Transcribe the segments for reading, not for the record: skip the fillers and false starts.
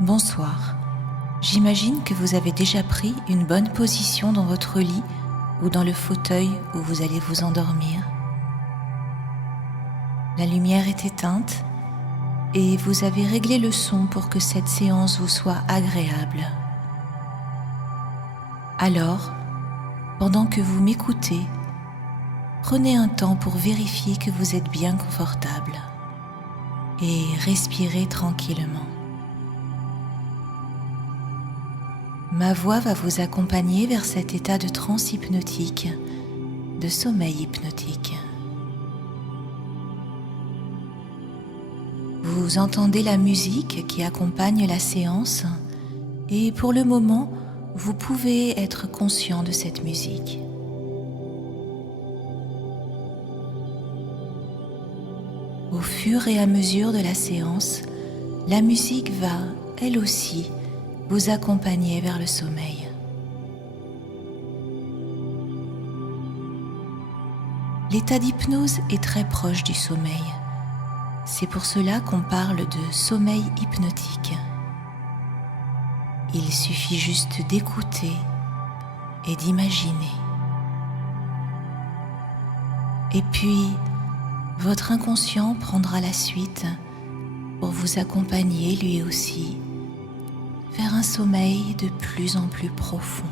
Bonsoir. J'imagine que vous avez déjà pris une bonne position dans votre lit ou dans le fauteuil où vous allez vous endormir. La lumière est éteinte et vous avez réglé le son pour que cette séance vous soit agréable. Alors, pendant que vous m'écoutez, prenez un temps pour vérifier que vous êtes bien confortable et respirez tranquillement. Ma voix va vous accompagner vers cet état de transe hypnotique, de sommeil hypnotique. Vous entendez la musique qui accompagne la séance et pour le moment, vous pouvez être conscient de cette musique. Au fur et à mesure de la séance, la musique va, elle aussi, vous accompagner vers le sommeil. L'état d'hypnose est très proche du sommeil. C'est pour cela qu'on parle de sommeil hypnotique. Il suffit juste d'écouter et d'imaginer. Et puis, votre inconscient prendra la suite pour vous accompagner lui aussi vers un sommeil de plus en plus profond.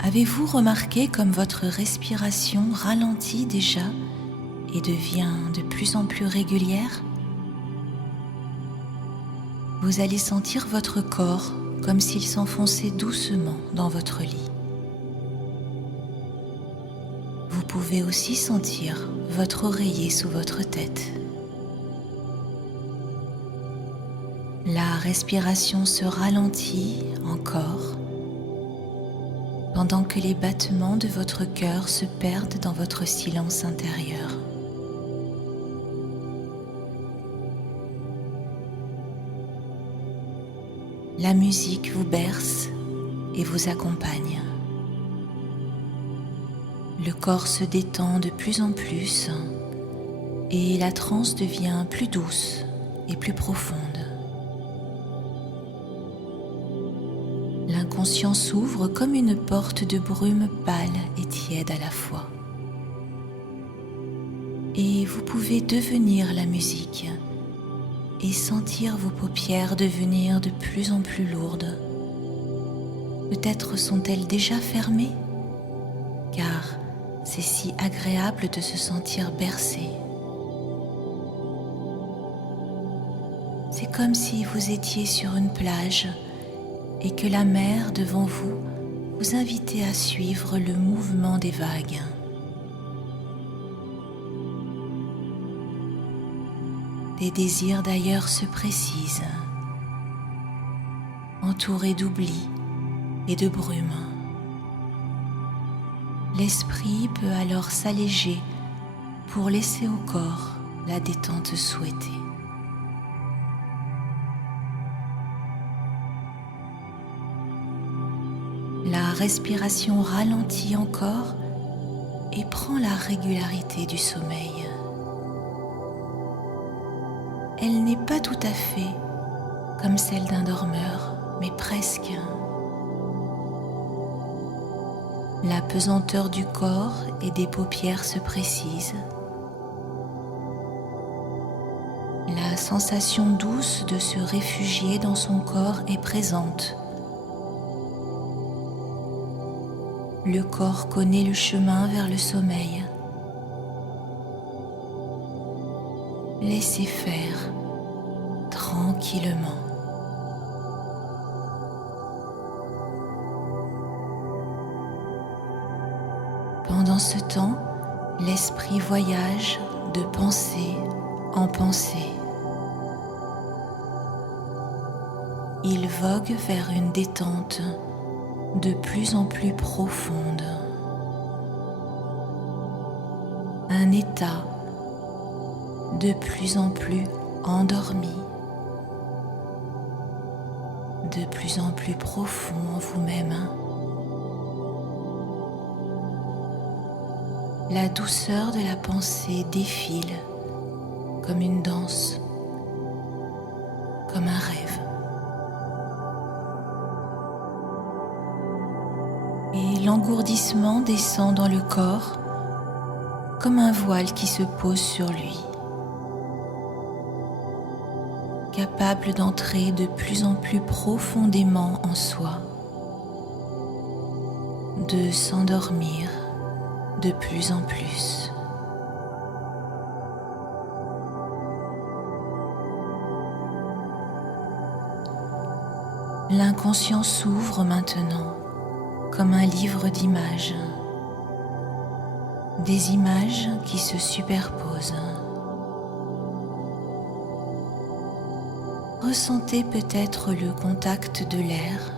Avez-vous remarqué comme votre respiration ralentit déjà et devient de plus en plus régulière? Vous allez sentir votre corps comme s'il s'enfonçait doucement dans votre lit. Vous pouvez aussi sentir votre oreiller sous votre tête. La respiration se ralentit encore pendant que les battements de votre cœur se perdent dans votre silence intérieur. La musique vous berce et vous accompagne. Le corps se détend de plus en plus et la transe devient plus douce et plus profonde. L'inconscient s'ouvre comme une porte de brume pâle et tiède à la fois. Et vous pouvez devenir la musique et sentir vos paupières devenir de plus en plus lourdes. Peut-être sont-elles déjà fermées, car c'est si agréable de se sentir bercé. C'est comme si vous étiez sur une plage et que la mer devant vous vous invitait à suivre le mouvement des vagues. Des désirs d'ailleurs se précisent, entourés d'oubli et de brume. L'esprit peut alors s'alléger pour laisser au corps la détente souhaitée. La respiration ralentit encore et prend la régularité du sommeil. Elle n'est pas tout à fait comme celle d'un dormeur, mais presque. La pesanteur du corps et des paupières se précise. La sensation douce de se réfugier dans son corps est présente. Le corps connaît le chemin vers le sommeil. Laissez faire tranquillement. Pendant ce temps, l'esprit voyage de pensée en pensée. Il vogue vers une détente de plus en plus profonde. Un état de plus en plus endormi, de plus en plus profond en vous-même. La douceur de la pensée défile comme une danse, comme un rêve. Et l'engourdissement descend dans le corps comme un voile qui se pose sur lui, capable d'entrer de plus en plus profondément en soi, de s'endormir de plus en plus. L'inconscient s'ouvre maintenant comme un livre d'images, des images qui se superposent. Ressentez peut-être le contact de l'air,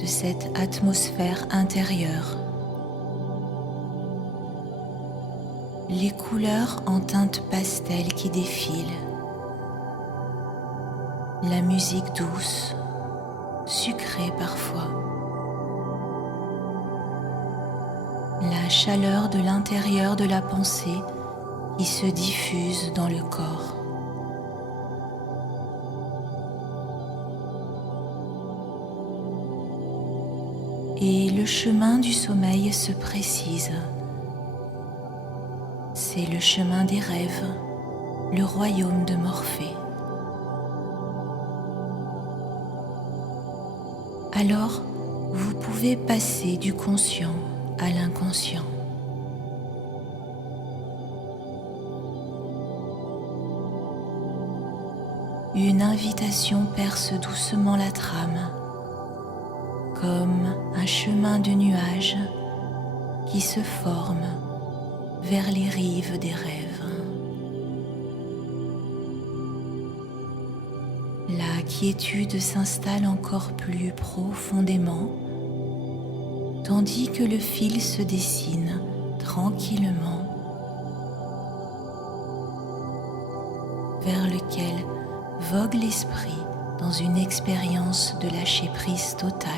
de cette atmosphère intérieure, les couleurs en teintes pastel qui défilent, la musique douce, sucrée parfois, la chaleur de l'intérieur de la pensée qui se diffuse dans le corps. Et le chemin du sommeil se précise. C'est le chemin des rêves, le royaume de Morphée. Alors, vous pouvez passer du conscient à l'inconscient. Une invitation perce doucement la trame, comme un chemin de nuages qui se forme vers les rives des rêves. La quiétude s'installe encore plus profondément, tandis que le fil se dessine tranquillement vers lequel vogue l'esprit dans une expérience de lâcher-prise totale.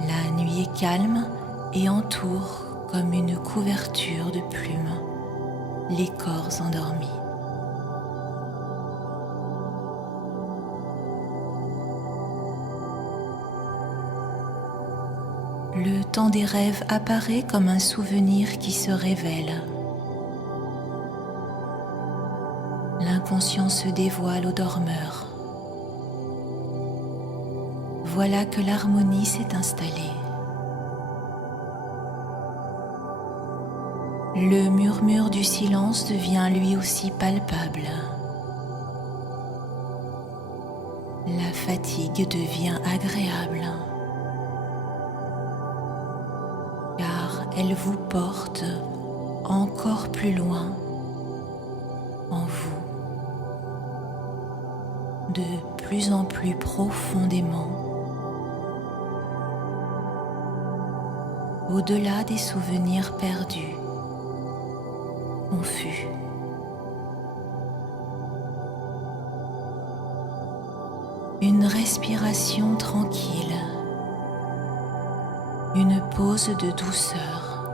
La nuit est calme et entoure comme une couverture de plumes les corps endormis. Le temps des rêves apparaît comme un souvenir qui se révèle. L'inconscient se dévoile au dormeur. Voilà que l'harmonie s'est installée. Le murmure du silence devient lui aussi palpable. La fatigue devient agréable, car elle vous porte encore plus loin en vous, de plus en plus profondément, au-delà des souvenirs perdus, confus. Une respiration tranquille, une pause de douceur.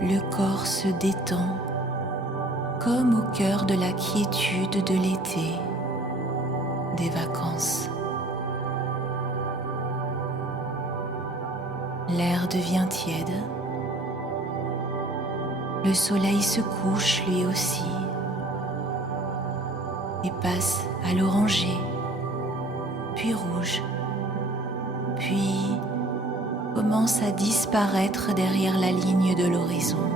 Le corps se détend comme au cœur de la quiétude de l'été, des vacances. L'air devient tiède. Le soleil se couche lui aussi et passe à l'orangé, puis rouge, puis commence à disparaître derrière la ligne de l'horizon.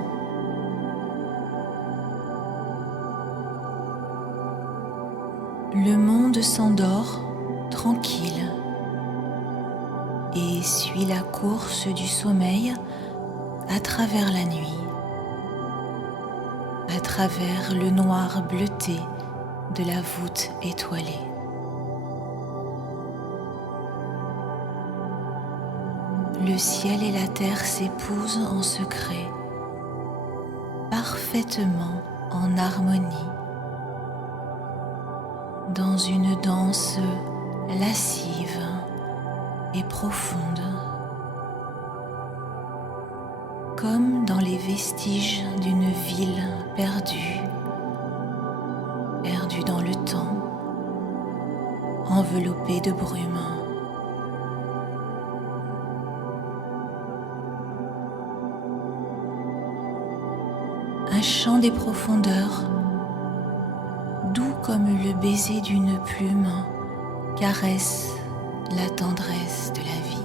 Le monde s'endort tranquille et suit la course du sommeil à travers la nuit, à travers le noir bleuté de la voûte étoilée. Le ciel et la terre s'épousent en secret, parfaitement en harmonie, dans une danse lascive et profonde. comme dans les vestiges d'une ville perdue, perdue dans le temps, enveloppée de brume. Un chant des profondeurs, doux comme le baiser d'une plume, caresse la tendresse de la vie.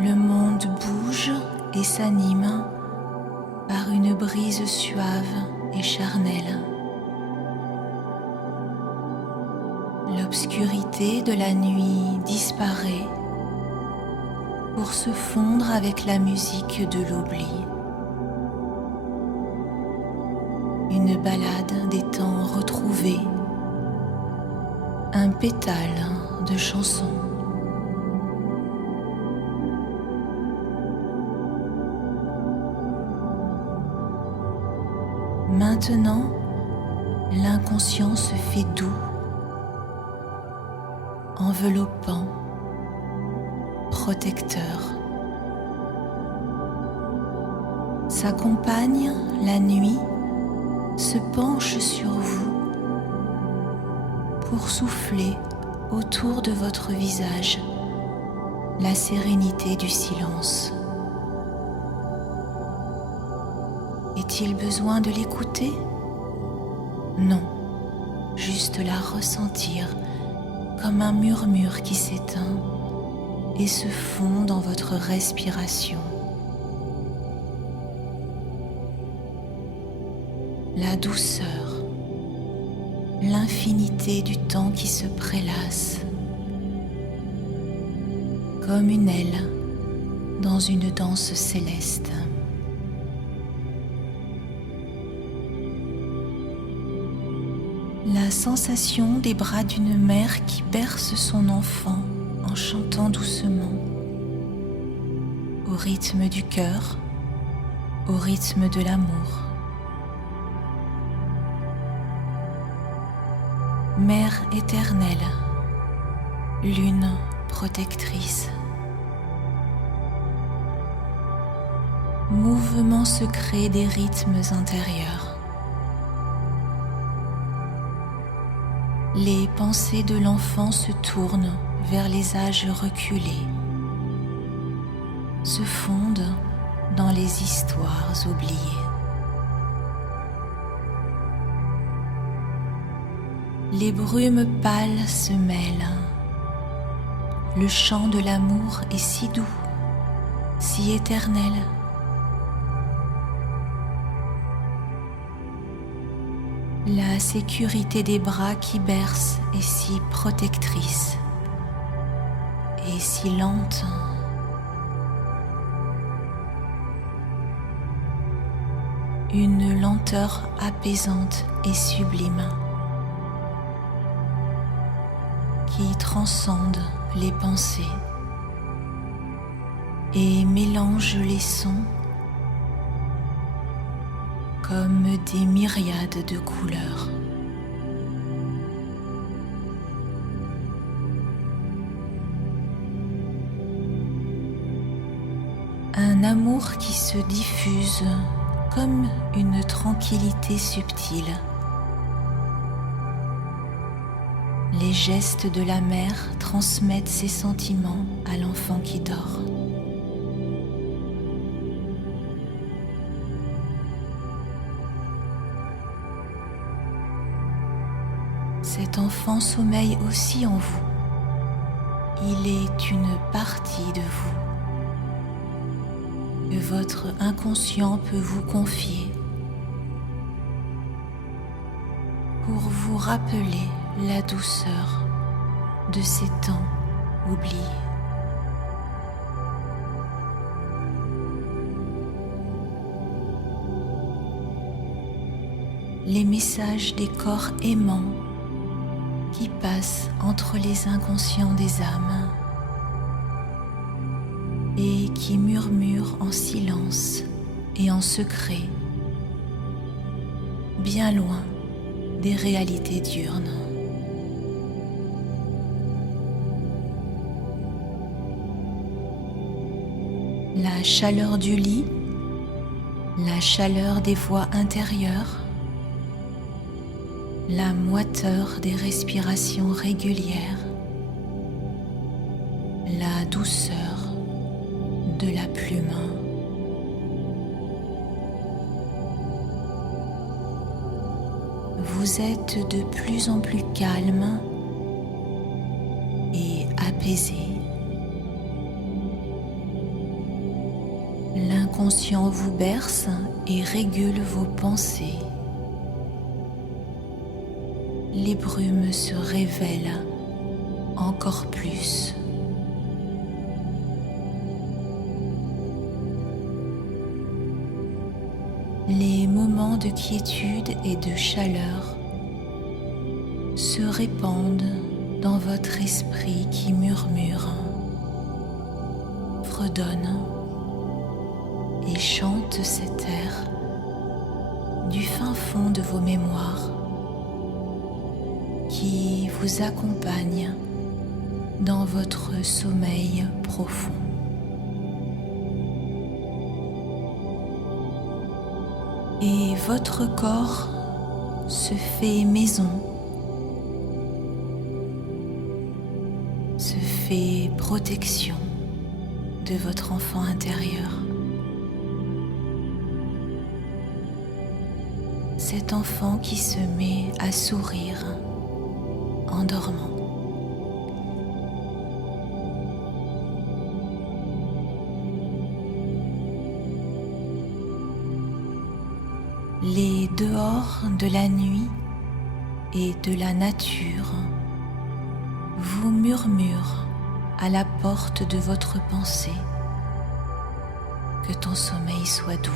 Le monde bouge et s'anime par une brise suave et charnelle. L'obscurité de la nuit disparaît pour se fondre avec la musique de l'oubli. Une ballade des temps retrouvés, un pétale de chanson. Maintenant, l'inconscient se fait doux, enveloppant, protecteur. Sa compagne, la nuit, se penche sur vous pour souffler autour de votre visage la sérénité du silence. Est-il besoin de l'écouter? Non, juste la ressentir comme un murmure qui s'éteint et se fond dans votre respiration. La douceur, l'infinité du temps qui se prélasse, comme une aile dans une danse céleste. La sensation des bras d'une mère qui berce son enfant en chantant doucement, au rythme du cœur, au rythme de l'amour. Mère éternelle, lune protectrice. Mouvement secret des rythmes intérieurs. Les pensées de l'enfant se tournent vers les âges reculés, se fondent dans les histoires oubliées. Les brumes pâles se mêlent. Le chant de l'amour est si doux, si éternel. La sécurité des bras qui bercent est si protectrice et si lente. Une lenteur apaisante et sublime qui transcende les pensées et mélange les sons comme des myriades de couleurs. Un amour qui se diffuse comme une tranquillité subtile. Les gestes de la mère transmettent ses sentiments à l'enfant qui dort. Cet enfant sommeille aussi en vous. Il est une partie de vous que votre inconscient peut vous confier pour vous rappeler la douceur de ces temps oubliés. Les messages des corps aimants qui passent entre les inconscients des âmes et qui murmurent en silence et en secret, bien loin des réalités diurnes. la chaleur du lit, la chaleur des voies intérieures, la moiteur des respirations régulières, la douceur de la plume. Vous êtes de plus en plus calme et apaisé. L'inconscient vous berce et régule vos pensées. Les brumes se révèlent encore plus. Les moments de quiétude et de chaleur se répandent dans votre esprit qui murmure, fredonne et chante cet air du fin fond de vos mémoires qui vous accompagne dans votre sommeil profond. Et votre corps se fait maison, se fait protection de votre enfant intérieur. Cet enfant qui se met à sourire en dormant. Les dehors de la nuit et de la nature vous murmurent à la porte de votre pensée que ton sommeil soit doux.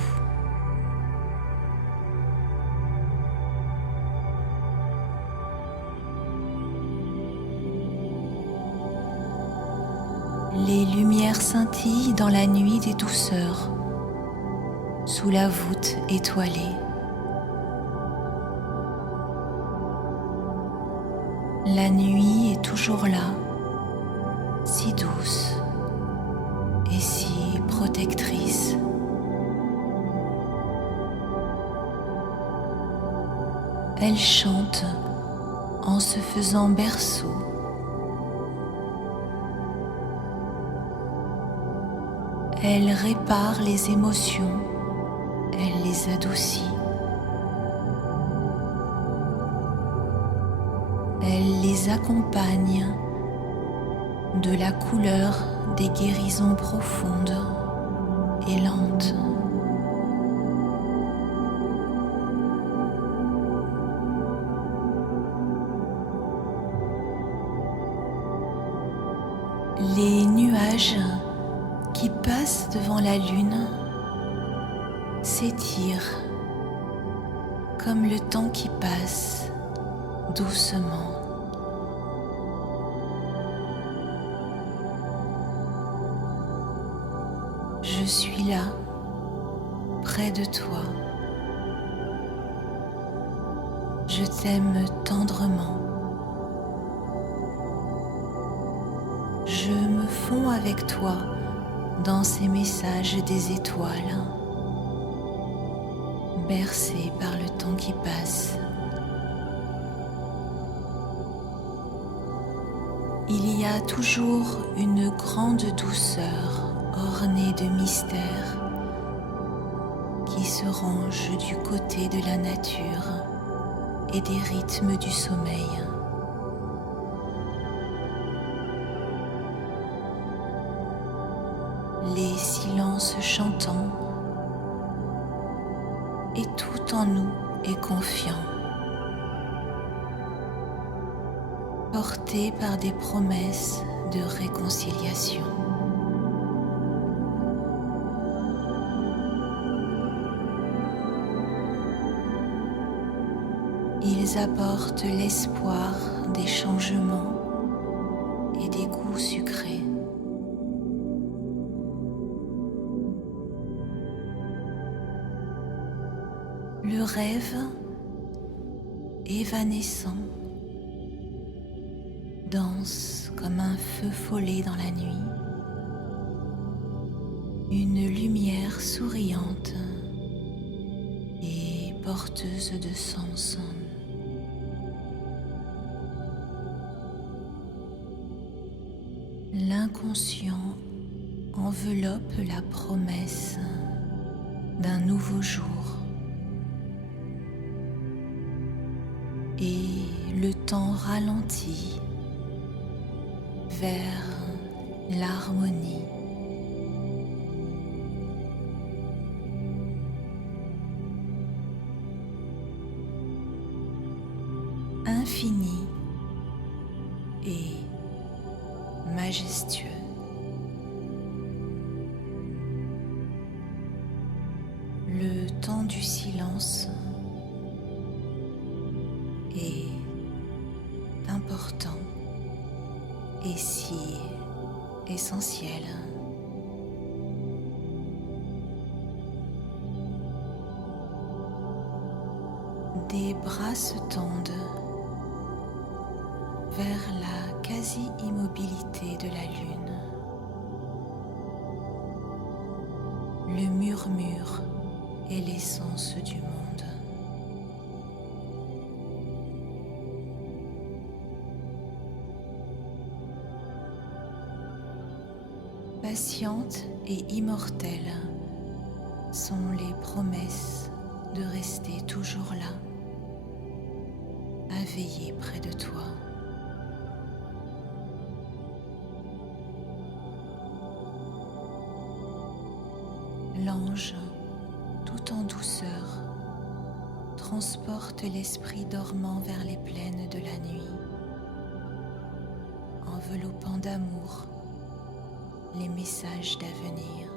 Les lumières scintillent dans la nuit des douceurs, sous la voûte étoilée. La nuit est toujours là, si douce et si protectrice. Elle chante en se faisant berceau. Elle répare les émotions, elle les adoucit. Elle les accompagne de la couleur des guérisons profondes et lentes. Les nuages qui passent devant la lune s'étirent comme le temps qui passe doucement. Je suis là, près de toi. Je t'aime tendrement. Je me fonds avec toi dans ces messages des étoiles, bercés par le temps qui passe. Il y a toujours une grande douceur ornée de mystères qui se range du côté de la nature et des rythmes du sommeil. Les silences chantants et tout en nous est confiant, porté par des promesses de réconciliation. Ils apportent l'espoir des changements et des goûts sucrés. Le rêve évanescent danse comme un feu follet dans la nuit une lumière souriante et porteuse de sens. L'inconscient enveloppe la promesse d'un nouveau jour et le temps ralentit vers l'harmonie. Infini et majestueux. Le temps du silence est important et si essentiel. Des bras se tendent vers la quasi-immobilité de la lune. Le murmure est l'essence du monde. Patiente et immortelle sont les promesses de rester toujours là, à veiller près de toi. L'ange, tout en douceur, transporte l'esprit dormant vers les plaines de la nuit, enveloppant d'amour les messages d'avenir.